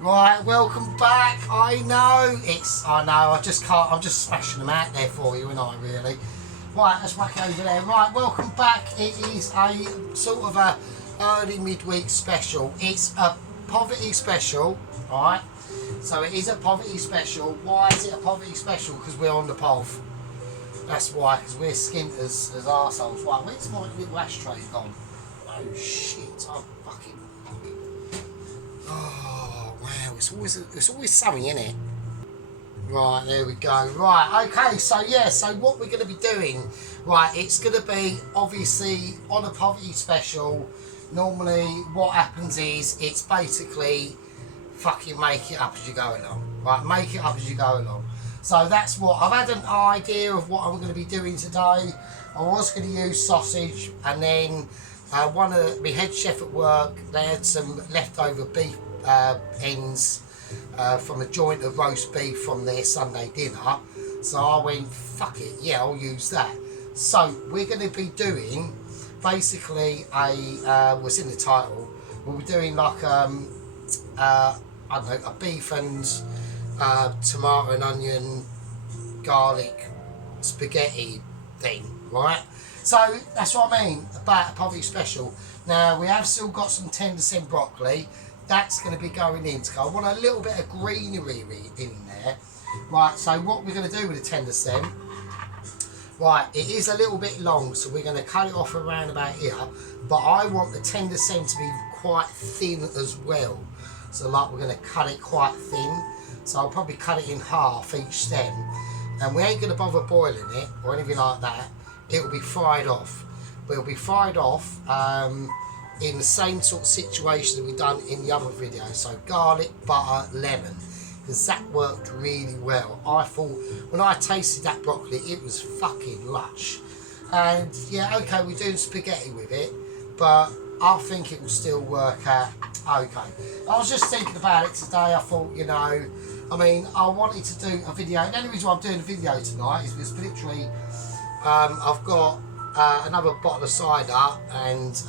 Right, welcome back. I know, I just can't, I'm just smashing them out there for you, and I really. Right, let's whack it over there. Right, welcome back. It is a sort of a early midweek special. It's a poverty special, right? So it is a poverty special. Why is it a poverty special? Because we're on the POV. That's why, because we're skint as arseholes. Right, where's my little ashtray gone? Oh shit, I'm fucking... Oh wow, it's always something, isn't it? Right, there we go. Right, okay, so yeah, so what we're going to be doing, right, it's going to be obviously on a poverty special. Normally what happens is it's basically fucking make it up as you go along. Right, make it up as you go along. So that's what I've had an idea of what I'm going to be doing today. I was going to use sausage, and then one of my head chef at work, they had some leftover beef ends from a joint of roast beef from their Sunday dinner. So I went, fuck it, yeah, I'll use that. So we're going to be doing basically what's in the title. We'll be doing like I don't know, a beef and tomato and onion garlic spaghetti thing, right? So that's what I mean about a poverty special. Now we have still got some tender stem broccoli. That's going to be going in. So I want a little bit of greenery in there. Right, so what we're going to do with the tender stem, right, it is a little bit long, so we're going to cut it off around about here. But I want the tender stem to be quite thin as well. So like we're going to cut it quite thin. So I'll probably cut it in half each stem. And we ain't going to bother boiling it or anything like that. It will be fried off. But it'll be fried off in the same sort of situation that we've done in the other video. So garlic, butter, lemon. Because that worked really well. I thought, when I tasted that broccoli, it was fucking lush. And yeah, okay, we're doing spaghetti with it. But I think it will still work out okay. I was just thinking about it today. I thought, you know, I mean, I wanted to do a video. And the only reason why I'm doing a video tonight is because literally I've got another bottle of cider, and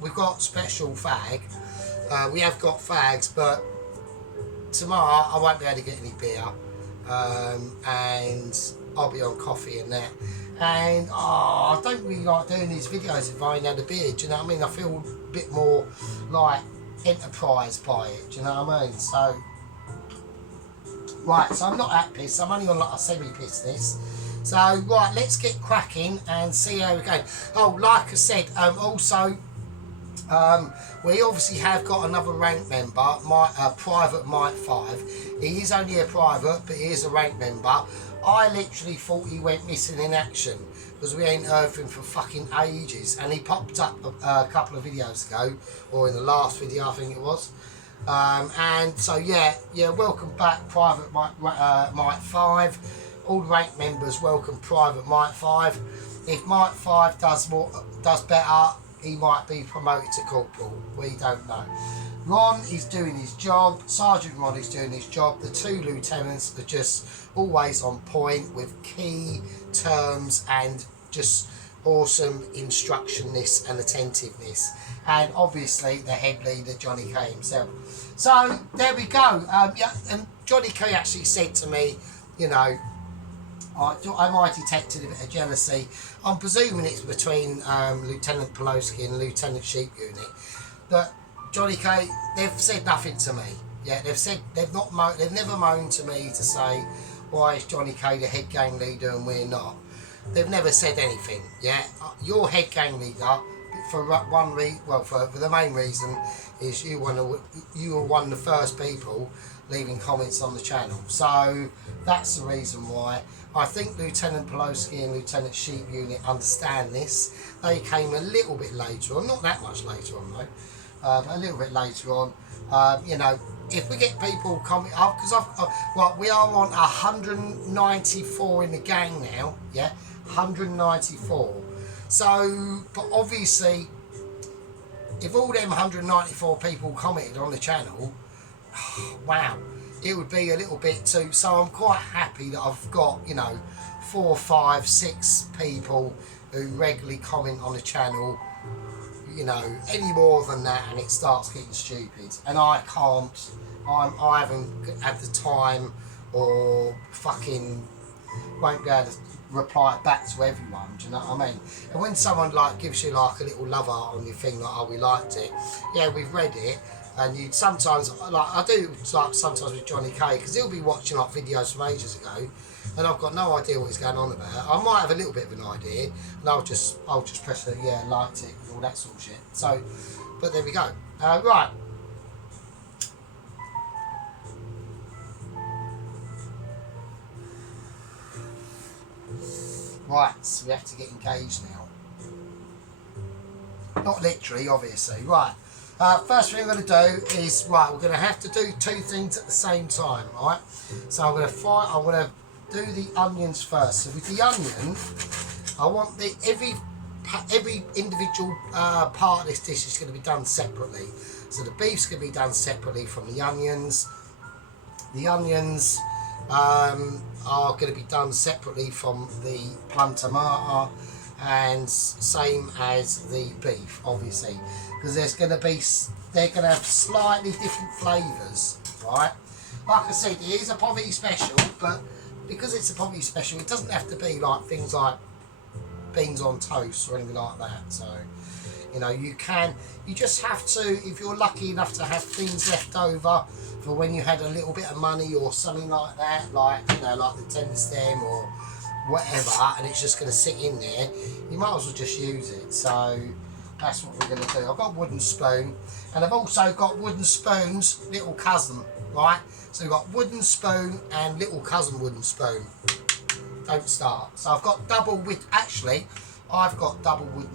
we've got special fag. We have got fags, but tomorrow I won't be able to get any beer, and I'll be on coffee and that. And I don't really like doing these videos if I ain't had a beer. Do you know what I mean? I feel a bit more like enterprised by it. Do you know what I mean? So right, so I'm not that pissed. I'm only on like a semi-pissness. So right, let's get cracking and see how we go. Oh, like I said, also we obviously have got another rank member, Private Mike 5. He is only a private, but he is a rank member. I literally thought he went missing in action because we ain't heard from him for fucking ages, and he popped up a couple of videos ago, or in the last video I think it was. And so yeah, welcome back, Private Mike 5. All the rank members welcome Private Mike 5. If Mike 5 does better, he might be promoted to corporal. We don't know. Ron is doing his job. Sergeant Ron is doing his job. The two lieutenants are just always on point with key terms and just awesome instructionness and attentiveness. And obviously the head leader, Johnny K himself. So there we go. Yeah, and Johnny K actually said to me, you know, I might detect a bit of jealousy. I'm presuming it's between Lieutenant Pelosi and Lieutenant Sheep Unit. But Johnny K, they've said nothing to me. Yeah, they've never moaned to me to say, why is Johnny K the head gang leader and we're not? They've never said anything. Yeah, your head gang leader, for the main reason is you were one of the first people leaving comments on the channel. So that's the reason why. I think Lieutenant Pelosi and Lieutenant Sheep Unit understand this. They came a little bit later on, not that much later on though, but a little bit later on. You know, if we get people coming up, because we are on 194 in the gang now, yeah, 194. So, but obviously, if all them 194 people commented on the channel, wow, it would be a little bit too. So I'm quite happy that I've got, you know, 4, 5, 6 people who regularly comment on the channel, you know, any more than that and it starts getting stupid. And I can't, I haven't had the time or fucking won't be able to reply back to everyone, do you know what I mean? And when someone like gives you like a little love art on your thing, like, oh, we liked it, yeah, we've read it, and you sometimes, like I do, like sometimes with Johnny K, because he'll be watching like videos from ages ago, and I've got no idea what he's going on about. I might have a little bit of an idea, and I'll just press the yeah, liked it, and all that sort of shit. So, but there we go. Right. Right, so we have to get engaged now. Not literally, obviously. Right, first thing I'm going to do is, right, we're going to have to do two things at the same time, right? So I'm going to do the onions first. So with the onion, I want every individual part of this dish is going to be done separately. So the beef's going to be done separately from the onions. The onions are going to be done separately from the plum tomato, and same as the beef, obviously, because they're going to have slightly different flavours, right? Like I said, it is a poverty special, but because it's a poverty special, it doesn't have to be like things like beans on toast or anything like that. So, you know, you just have to, if you're lucky enough to have things left over for when you had a little bit of money or something like that, like, you know, like the tender stem or whatever, and it's just going to sit in there, you might as well just use it. So that's what we're going to do. I've got a wooden spoon, and I've also got wooden spoons, little cousin, right? So we've got wooden spoon and little cousin wooden spoon. Don't start. So I've got double wooden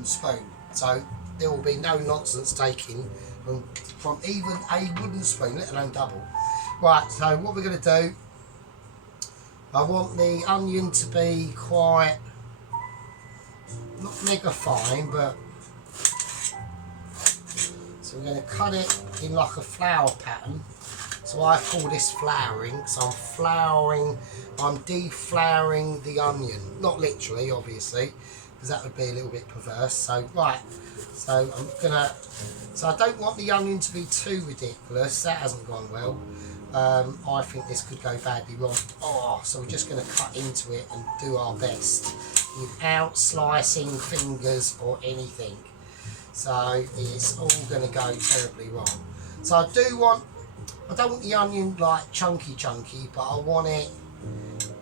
spoon. So there will be no nonsense taken from even a wooden spoon, let alone double. Right, so what we're going to do, I want the onion to be quite, not mega fine, but, so we're going to cut it in like a flower pattern. So I call this flouring. So I'm deflouring the onion. Not literally, obviously, because that would be a little bit perverse. So, right, so I don't want the onion to be too ridiculous. That hasn't gone well. I think this could go badly wrong. Oh, so we're just going to cut into it and do our best without slicing fingers or anything. So it's all going to go terribly wrong. So I don't want the onion like chunky, but I want it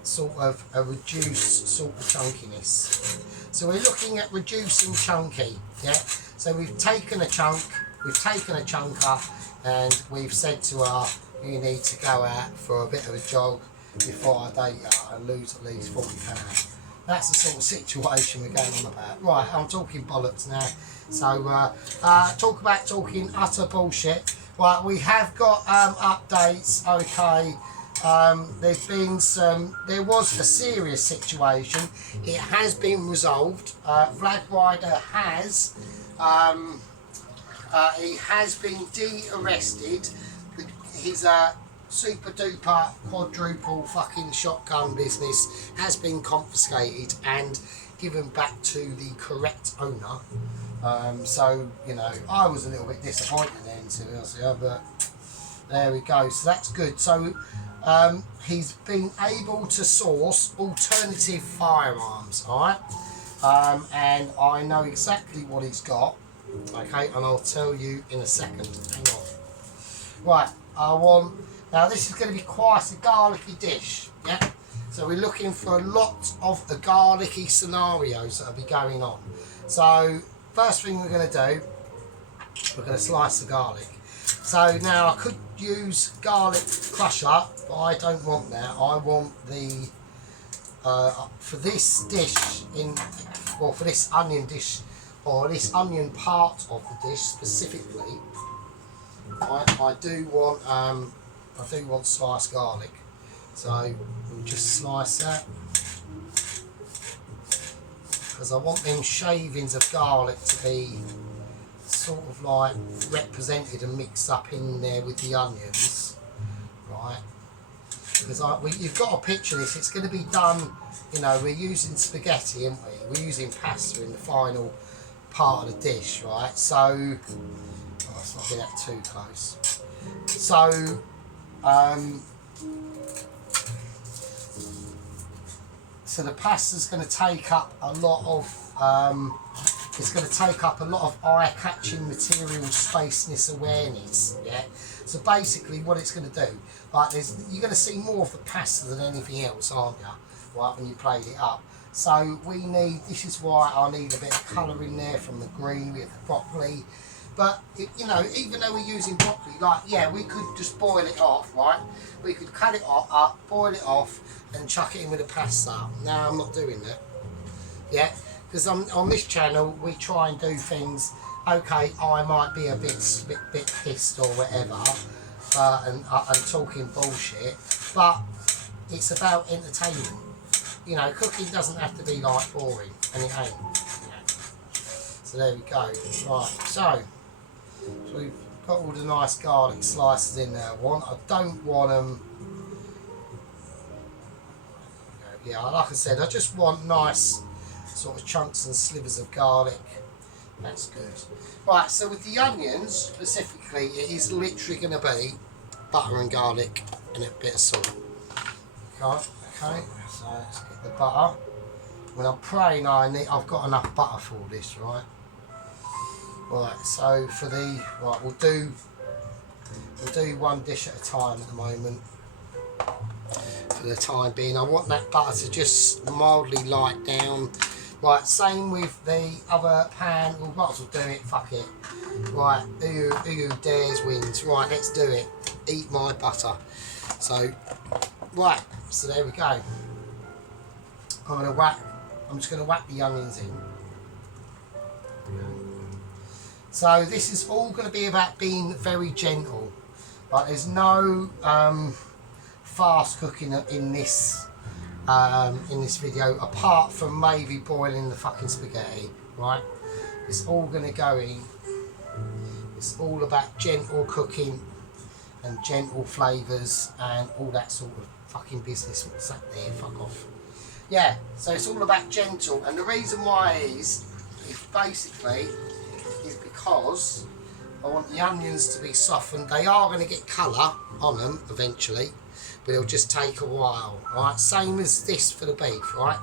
sort of a reduced sort of chunkiness. So we're looking at reducing chunky, yeah? So we've taken a chunker, and we've said to her, you need to go out for a bit of a jog before I date you and lose at least 40 pounds. That's the sort of situation we're going on about. Right, I'm talking bollocks now. So talk about talking utter bullshit. Right, we have got updates, okay. There was a serious situation. It has been resolved. Vlad Ryder he has been de-arrested. His super duper quadruple fucking shotgun business has been confiscated and given back to the correct owner. So, you know, I was a little bit disappointed then, to be honest with you, but there we go. So that's good. So he's been able to source alternative firearms, alright? And I know exactly what he's got, okay, and I'll tell you in a second. Hang on. Right, now this is going to be quite a garlicky dish, yeah? So we're looking for a lot of the garlicky scenarios that will be going on. So first thing we're going to do, we're going to slice the garlic. So now I could use garlic crusher, but I don't want that. I want the, for this dish, for this onion dish, or this onion part of the dish specifically, I do want sliced garlic. So we'll just slice that, because I want them shavings of garlic to be sort of like represented and mixed up in there with the onions, right? Because you've got to picture this. It's going to be done, you know, we're using spaghetti, aren't we? We're using pasta in the final part of the dish, right? So, let's not get that too close. So, so the pasta's going to take up a lot of, it's going to take up a lot of eye-catching material spaceness awareness, yeah? So basically what it's going to do, like you're going to see more of the pasta than anything else, aren't you? Right, when you played it up. So this is why I need a bit of colour in there from the green with the broccoli. But, you know, even though we're using broccoli, like, yeah, we could just boil it off, right? We could cut it up, boil it off, and chuck it in with the pasta. No, I'm not doing that. Yeah, because on this channel, we try and do things, okay, I might be a bit pissed or whatever, and talking bullshit, but it's about entertainment. You know, cooking doesn't have to be, like, boring, and it ain't. You know. So there we go. Right, so we've got all the nice garlic slices in there. I don't want them. Yeah, like I said, I just want nice sort of chunks and slivers of garlic. That's good. Right, so with the onions specifically, it is literally going to be butter and garlic and a bit of salt. Okay, so let's get the butter. When I'm praying I've got enough butter for this, right? Right, so for we'll do one dish at a time at the moment. For the time being, I want that butter to just mildly light down. Right, same with the other pan. We'll might as well do it, fuck it. Right, who dares wins. Right, let's do it. Eat my butter. So, right, so there we go. I'm just gonna whack the onions in. So this is all going to be about being very gentle. Like, there's no fast cooking in this video, apart from maybe boiling the fucking spaghetti. Right? It's all going to go in. It's all about gentle cooking and gentle flavours and all that sort of fucking business. What's that there? Fuck off. Yeah. So it's all about gentle, and the reason why is basically because I want the onions to be softened. They are going to get colour on them eventually, but it'll just take a while, right? Same as this for the beef, right?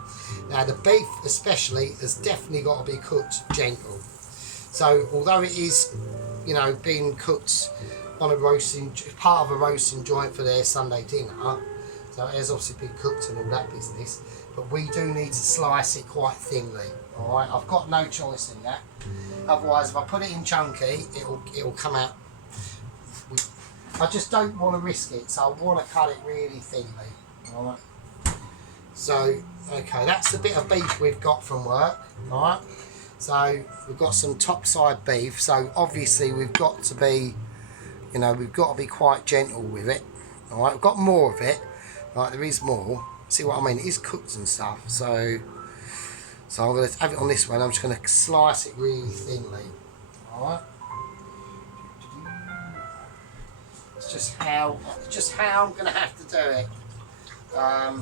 Now the beef especially has definitely got to be cooked gentle. So although it is, you know, being cooked on part of a roasting joint for their Sunday dinner, so it has obviously been cooked and all that business, but we do need to slice it quite thinly. Alright, I've got no choice in that. Otherwise, if I put it in chunky, it'll come out. I just don't want to risk it, so I want to cut it really thinly. Alright. So, okay, that's the bit of beef we've got from work. Alright. So we've got some top side beef. So obviously we've got to be, you know, we've got to be quite gentle with it. Alright, we've got more of it. Right, there is more. See what I mean? It is cooked and stuff. So I'm going to have it on this one. I'm just going to slice it really thinly. Alright. It's just how I'm going to have to do it. I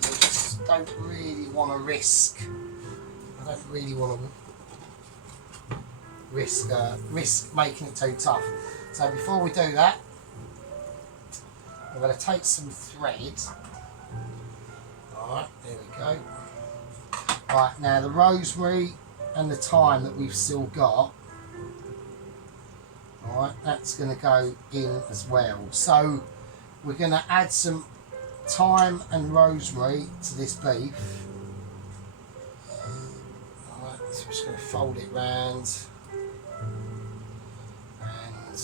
just don't really want to risk. I don't really want to risk making it too tough. So before we do that, I'm going to take some thread. Alright, there we go. Right, now the rosemary and the thyme that we've still got, alright, that's going to go in as well. So we're going to add some thyme and rosemary to this beef. Alright, so I'm just going to fold it round and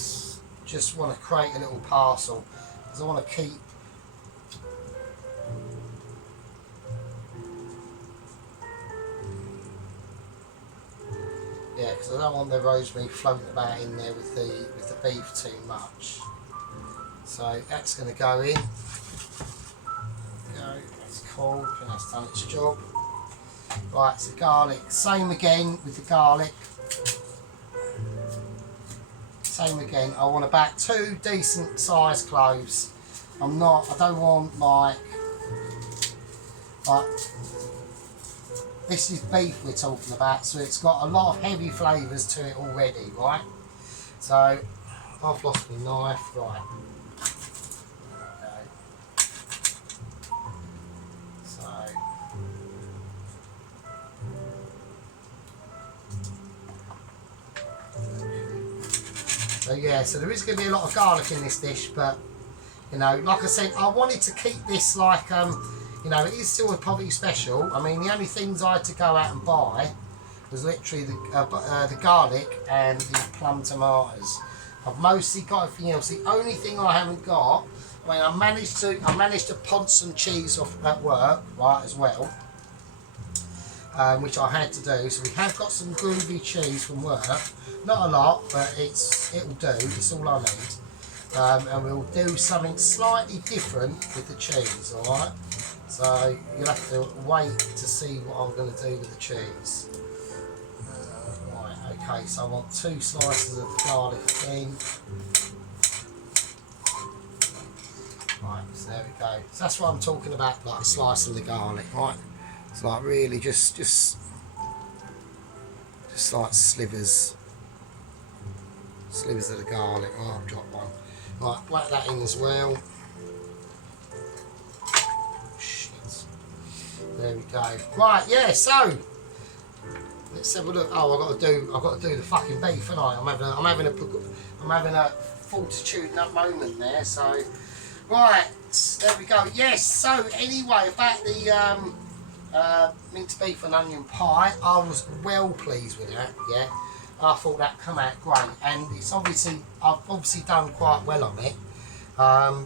just want to create a little parcel because I want to keep because I don't want the rosemary floating about in there with the beef too much. So that's going to go in. There we go. That's cool. And that's done its job. Right, so garlic. Same again with the garlic. Same again. I want about 2 decent sized cloves. I don't want like this is beef we're talking about, so it's got a lot of heavy flavours to it already, right? So I've lost my knife, right? Okay. So yeah, so there is going to be a lot of garlic in this dish, but you know, like I said, I wanted to keep this like you know, it is still a poverty special. I mean, the only things I had to go out and buy was literally the garlic and the plum tomatoes. I've mostly got everything else. The only thing I haven't got, I mean, I managed to punt some cheese off at work, right, as well, which I had to do. So we have got some groovy cheese from work. Not a lot, but it'll do. It's all I need. And we'll do something slightly different with the cheese, all right? So you'll have to wait to see what I'm going to do with the cheese. Right, okay, so I want 2 slices of garlic again. Right, so there we go. So that's what I'm talking about, like slicing the garlic, right? It's like really just like slivers of the garlic. Oh, I've dropped one. Right, whack that in as well. There we go. Right, yeah. So let's have a look. Oh, I've got to do the fucking beef, haven't I? I'm having a fortitude-nut moment there. So, right, there we go. Yes. So anyway, about the minced beef and onion pie, I was well pleased with that. Yeah, I thought that come out great, and it's I've obviously done quite well on it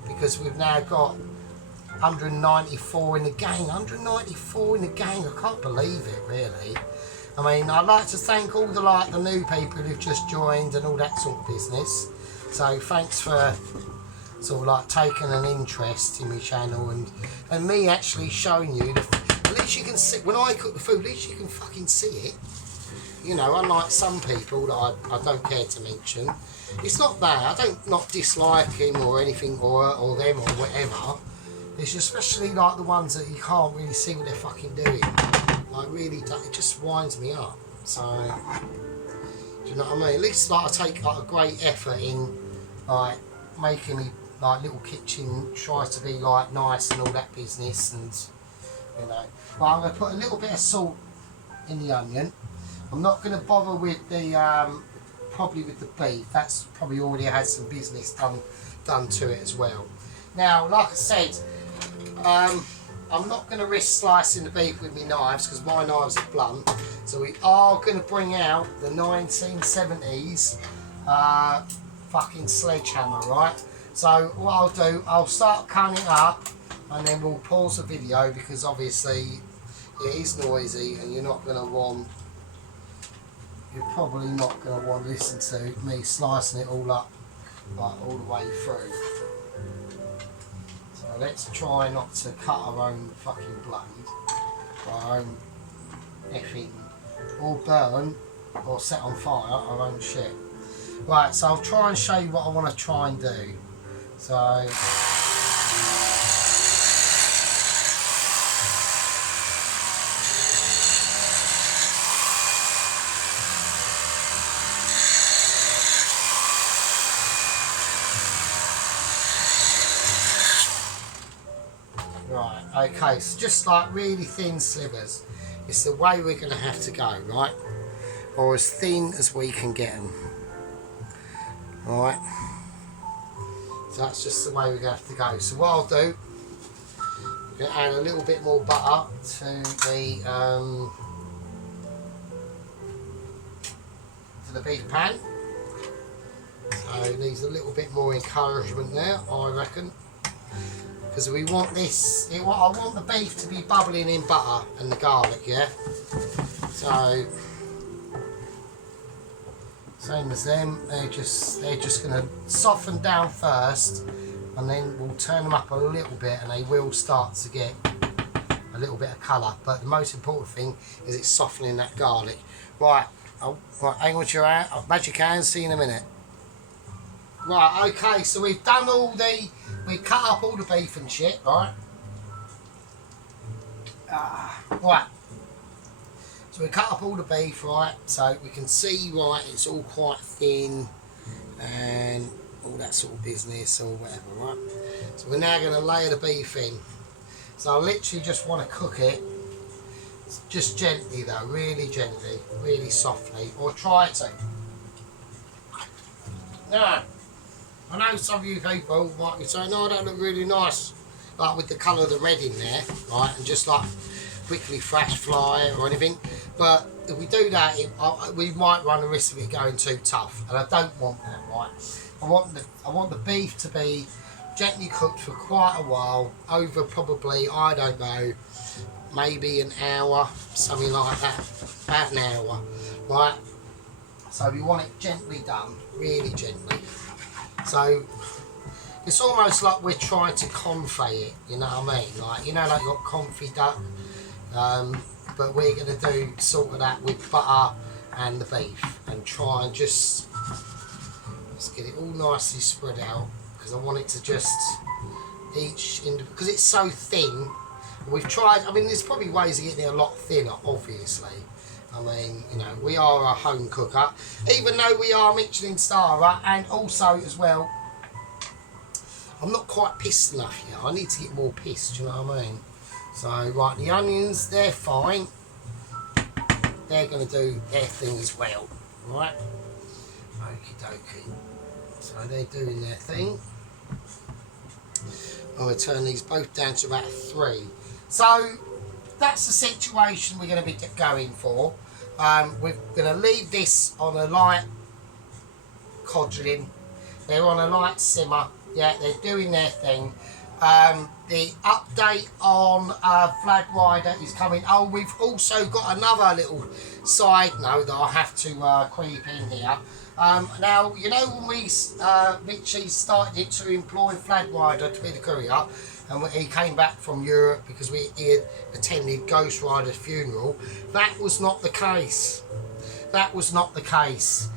because we've now got 194 in the gang. 194 in the gang. I can't believe it, really. I mean, I'd like to thank all the new people who've just joined and all that sort of business. So thanks for sort of like taking an interest in my channel and me actually showing you at least you can see when I cook the food. At least you can fucking see it. You know, unlike some people that I don't care to mention. It's not that I don't not dislike him or anything or them or whatever. It's especially like the ones that you can't really see what they're fucking doing. Like really, it just winds me up. So, do you know what I mean? At least like I take like a great effort in like making me like little kitchen tries to be like nice and all that business, and you know. But I'm going to put a little bit of salt in the onion. I'm not going to bother with the probably with the beef. That's probably already had some business done to it as well. Now, like I said. I'm not going to risk slicing the beef with my knives because my knives are blunt. So we are going to bring out the 1970s fucking sledgehammer, right? So what I'll do, I'll start cutting it up and then we'll pause the video because obviously it is noisy and you're probably not going to want to listen to me slicing it all up like all the way through. Let's try not to cut our own fucking blade, our own effing, or burn, or set on fire our own shit. Right, so I'll try and show you what I want to try and do. So, right, okay, so just like really thin slivers. It's the way we're going to have to go, right? Or as thin as we can get them. Alright? So that's just the way we're going to have to go. So what I'll do, I'm going to add a little bit more butter to the beef pan. So it needs a little bit more encouragement there, I reckon. Because we want this, I want the beef to be bubbling in butter and the garlic, yeah? So, same as them, they're just going to soften down first and then we'll turn them up a little bit and they will start to get a little bit of colour. But the most important thing is it's softening that garlic. Right, right, hang on to your hand, magic hands, see you in a minute. Right, okay, so we've done we've cut up all the beef and shit, right? Right. So we cut up all the beef, right, so we can see, right, it's all quite thin and all that sort of business or whatever, right. So we're now going to layer the beef in. So I literally just want to cook it, just gently though, really gently, really softly, or try to. Now, I know some of you people might be saying, no, that look really nice, like with the colour of the red in there, right, and just like quickly flash fly it or anything, but if we do that, we might run the risk of it going too tough, and I don't want that, right. I want the beef to be gently cooked for quite a while, over probably, I don't know, maybe an hour, something like that, about an hour, right. So we want it gently done, really gently. So it's almost like we're trying to confit it, you know what I mean? Like, you know, like you've got confit duck, but we're going to do sort of that with butter and the beef, and try and just get it all nicely spread out, because I want it to just because it's so thin. We've tried, I mean, there's probably ways of getting it a lot thinner, obviously. I mean, you know, we are a home cooker, even though we are Michelin star, and also as well, I'm not quite pissed enough yet. I need to get more pissed, you know what I mean? So, right, the onions, they're fine. They're going to do their thing as well, right? Okie dokie. So they're doing their thing. I'm going to turn these both down to about 3. So that's the situation we're going to be going for. We're going to leave this on a light codling. They're on a light simmer. Yeah, they're doing their thing. The update on Flag Rider is coming. Oh, we've also got another little side note that I have to creep in here. Now, you know, when Mitchie started to employ Flag Rider to be the courier, and he came back from Europe because he had attended Ghost Rider's funeral, that was not the case. That was not the case.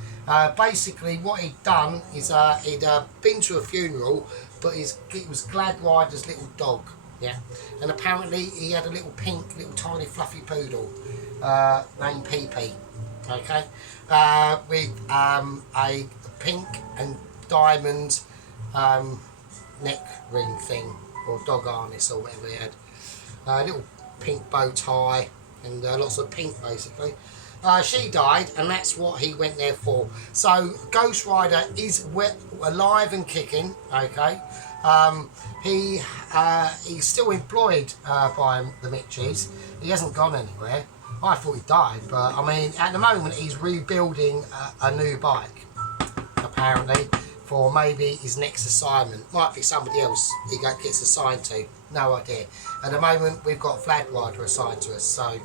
Basically, what he'd done is he'd been to a funeral, but it was Glad Rider's little dog, yeah. And apparently he had a little pink, little tiny fluffy poodle named PP, okay, with a pink and diamond neck ring thing, or dog harness or whatever he had. A little pink bow tie and lots of pink basically. She died, and that's what he went there for. So Ghost Rider is alive and kicking, okay. He's still employed by the Mitchies. He hasn't gone anywhere. I thought he died, but I mean, at the moment he's rebuilding a new bike, apparently, for maybe his next assignment. Might be somebody else he gets assigned to, no idea. At the moment we've got Flag Rider assigned to us, so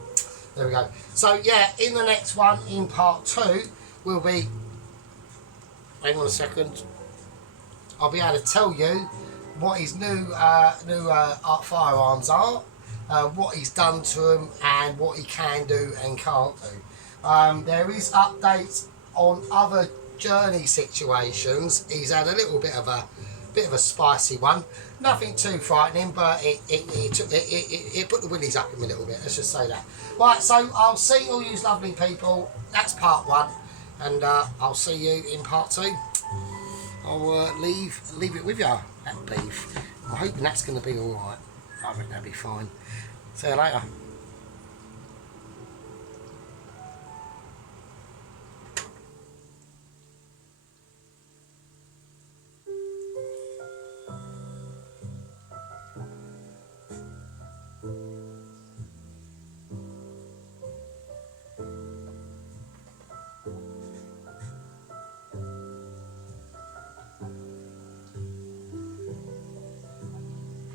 there we go. So yeah, in the next one, in part 2, will be, hang on a second, I'll be able to tell you what his new firearms are, what he's done to them, and what he can do and can't do. There is updates on other journey situations. He's had a little bit of a spicy one. Nothing too frightening, but it put the willies up him a little bit. Let's just say that. Right, so I'll see all you lovely people. That's part 1, and I'll see you in part 2. I'll leave it with you, that beef. I'm hoping that's going to be all right. I reckon that'll be fine. See you later.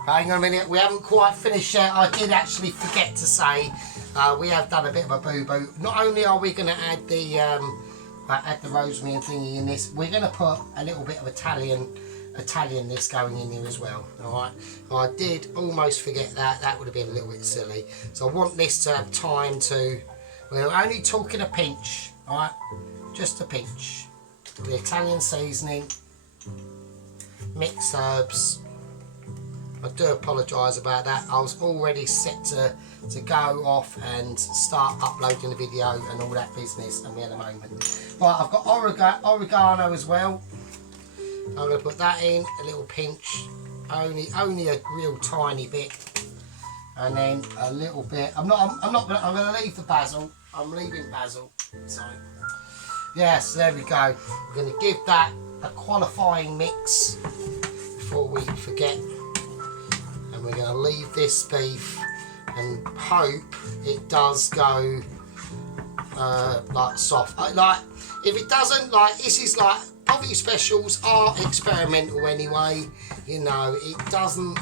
Hang on a minute, we haven't quite finished yet. I did actually forget to say we have done a bit of a boo-boo. Not only are we going to add the rosemary and thingy in this, we're going to put a little bit of Italianness going in here as well. Alright, I did almost forget that. That would have been a little bit silly. So I want this to have time to, we're only talking a pinch, alright, just a pinch. The Italian seasoning, mixed herbs, I do apologise about that. I was already set to go off and start uploading the video and all that business, and we had a moment. Right, I've got oregano as well. I'm going to put that in, a little pinch, only a real tiny bit, and then a little bit. I'm going to leave the basil. I'm leaving basil. So yes, there we go. We're going to give that a qualifying mix before we forget. And we're going to leave this beef and hope it does go like soft. Like if it doesn't, like this is like poverty specials are experimental anyway. You know, it doesn't.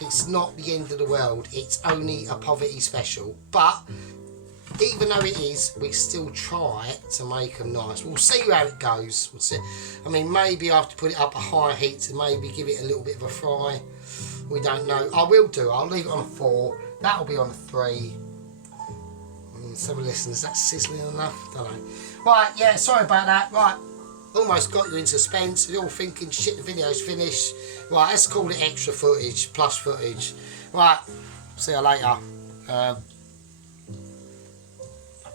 It's not the end of the world. It's only a poverty special, but even though it is, we still try to make them nice. We'll see how it goes. We'll see. I mean, maybe I have to put it up a high heat to maybe give it a little bit of a fry. We don't know. I will do. I'll leave it on a 4. That'll be on a 3. So listen, is that sizzling enough? Don't know. Right, yeah, sorry about that. Right, almost got you in suspense. You're all thinking, shit, the video's finished. Right, let's call it extra footage, plus footage. Right, see you later. I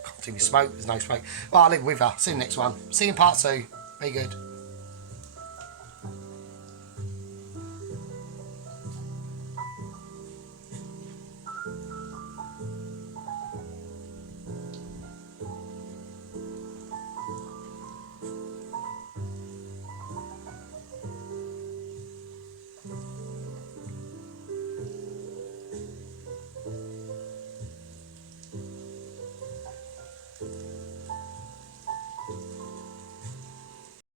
can't do with smoke, there's no smoke. Right, I'll leave it with her. See you in the next one. See you in part 2. Be good.